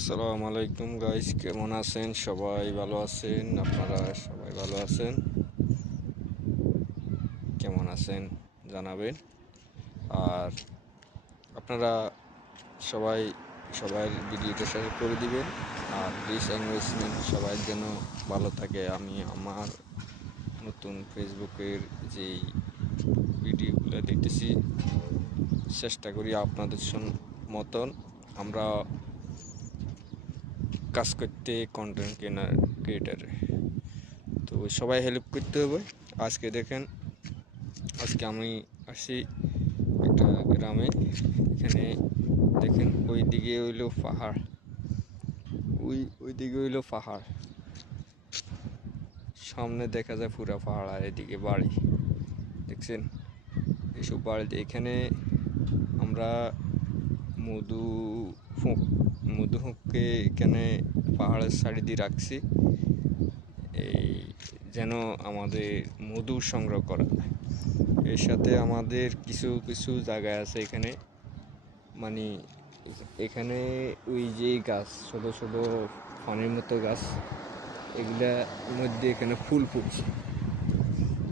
আসসালামু আলাইকুম গাইস, কেমন আছেন? সবাই ভালো আছেন? আপনারা সবাই ভালো আছেন? কেমন আছেন জানাবেন। আর আপনারা সবাই সবার ভিডিওটা শেয়ার করে দিবেন। আর প্লিজ ইনভেস্টমেন্ট সবাই যেন ভালো থাকে। আমি আমার নতুন ফেসবুকের যেই ভিডিওগুলো দেখতেছি, চেষ্টা করি আপনাদের মতন আমরা কাজ করতে, কন্টেন্ট ক্রিয়েটারে। তো সবাই হেল্প করতে হবে। আজকে দেখেন, আজকে আমি আসি একটা গ্রামে। এখানে দেখেন ওইদিকে হইলো পাহাড়, ওইদিকে হইলো পাহাড়, সামনে দেখা যায় পুরা পাহাড়, আর এদিকে বাড়ি দেখছেন। এইসব বাড়িতে এখানে আমরা মধু মধুকে এখানে পাহাড়ের সাইড দিয়ে রাখছি, এই যেন আমাদের মধু সংগ্রহ করা যায়। এর সাথে আমাদের কিছু কিছু জায়গা আছে এখানে, মানে এখানে ওই যে গাছ, ছোট ছোট পানির মতো গাছ, এগুলার মধ্যে এখানে ফুল ফুটছে।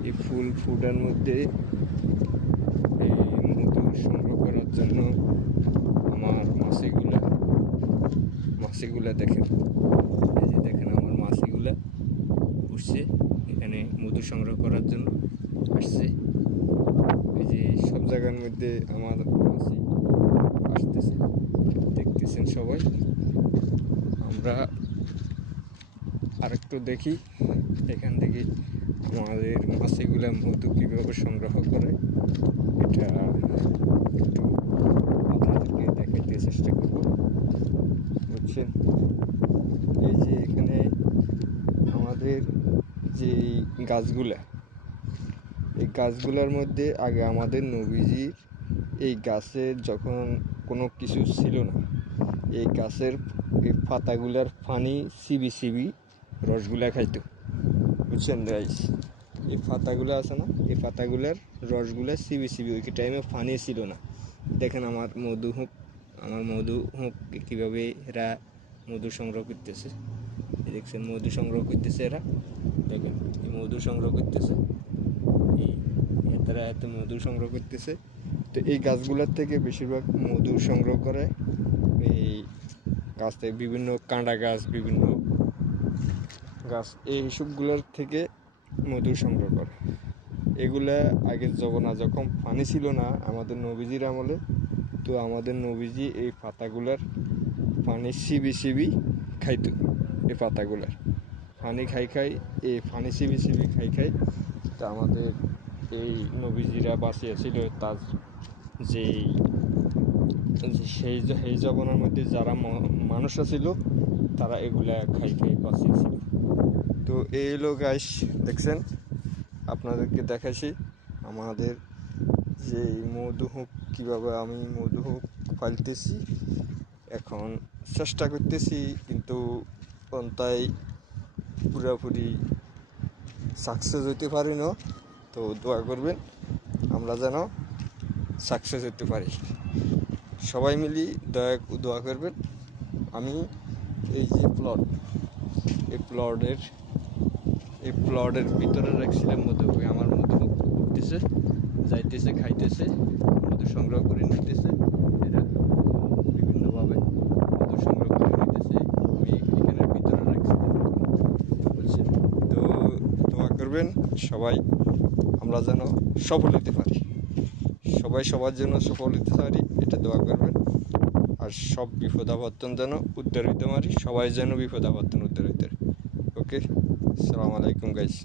এই ফুল ফুটার মধ্যে এই মধু সংগ্রহ করার জন্য আমার মাছিগুলা দেখেন, এই যে দেখেন আমার মাছিগুলা উঠছে এখানে মধু সংগ্রহ করার জন্য আসছে। এই যে সব জায়গার মধ্যে আমার মাছি আসতেছে, দেখতেছেন সবাই। আমরা আরেকটু দেখি এখান থেকে আমাদের মাছিগুলা মধু কীভাবে সংগ্রহ করে, এটা একটু আপনাদেরকে দেখাইতে চেষ্টা করব, বুঝছেন। এই যে এখানে আমাদের যে গাছগুলা, এই গাছগুলোর মধ্যে আগে আমাদের নবীজির এই গাছের যখন কোনো কিছু ছিল না, এই গাছের এই পাতাগুলার পানি চিবি চিবি রসগুলা খাইতো, বুঝছেন গাইস। এই পাতাগুলো আছে না, এই পাতাগুলার রসগুলা চিবি চিবি, ওই টাইমে পানি ছিল না। দেখেন আমার মধু হোক কীভাবে এরা মধু সংগ্রহ করতেছে। দেখছেন মধু সংগ্রহ করতেছে এরা, দেখেন এই মধু সংগ্রহ করতেছে, তারা এত মধু সংগ্রহ করতেছে। তো এই গাছগুলোর থেকে বেশিরভাগ মধু সংগ্রহ করে এই গাছ থেকে, বিভিন্ন কাঁটা গাছ, বিভিন্ন গাছ, এইসবগুলোর থেকে মধু সংগ্রহ করে। এগুলা আগের জমানা যখন পানি ছিল না আমাদের নবীজির আমলে, তো আমাদের নবীজি এই পাতাগুলার পানি চিবি চিবি খাইতো। এই পাতাগুলার পানি খাই এই পানি চিবি চিবি খাই তা আমাদের এই নবীজিরা বাঁচিয়েছিল। তার যেই সেই জমানার মধ্যে যারা মানুষরা ছিল, তারা এগুলা খাই বাঁচিয়েছিল। তো এই হলো গাইস, দেখছেন আপনাদেরকে দেখাইছি আমাদের যে মধুহুক, কীভাবে আমি মধুহুক পালতেছি। এখন চেষ্টা করতেছি, কিন্তু তাই পুরোপুরি সাকসেস হইতে পারি না। তো দোয়া করবেন আমরা যেন সাকসেস হতে পারি, সবাই মিলি দোয়া করবেন। আমি এই যে এই প্লটের ভিতরে রাখছিলাম মধু, আমার মধু উঠতেছে, যাইতেছে, খাইতেছে, মধু সংগ্রহ করে নিতেছে। এরা বিভিন্নভাবে মধু সংগ্রহ করে নিতেছে, আমি এখানের ভিতরে রাখছিলাম, বুঝছেন। তো দোয়া করবেন সবাই, আমরা যেন সফল হতে পারি, সবাই সবার জন্য সফল হতে পারি, এটা দোয়া করবেন। আর সব বিপদ আপদ যেন উদ্ধার হইতে পারি, সবাই যেন বিপদ আপদ উদ্ধার হইতে। ওকে, আসসালামু আলাইকুম গাইস।